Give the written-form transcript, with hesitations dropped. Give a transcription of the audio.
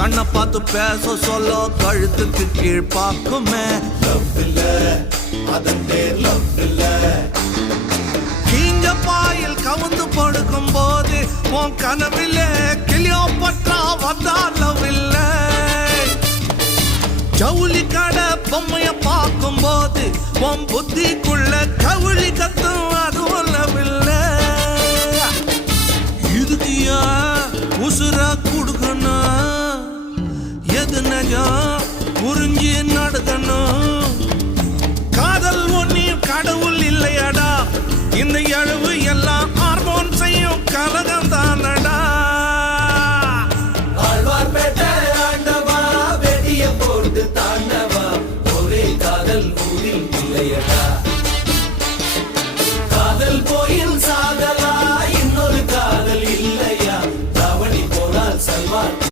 கண்ணை பார்த்து பேச சொல்ல கழுத்துக்கு கீழ் பார்க்குமே. லவ் இல்ல அதன் பேர் லவ் இல்ல. கீஞ்ச பாயில் கவுந்து படுக்கும் போது உன் கனவில்லை கிளியோபட்ரா வந்தா லவ் இல்ல. ஜவுளி கடை பொம்மைய பார்க்கும் போது உன் புத்திக்குள்ள கவுளி கத்தும் அதுவும் லவ் இல்ல. இதுக்கு உசுரா கொடுக்கணும், எது நஜம் புரிஞ்சு நடக்கணும். காதல் ஒன்னியும் கடவுள் இல்லையாடா, இந்த எழுவு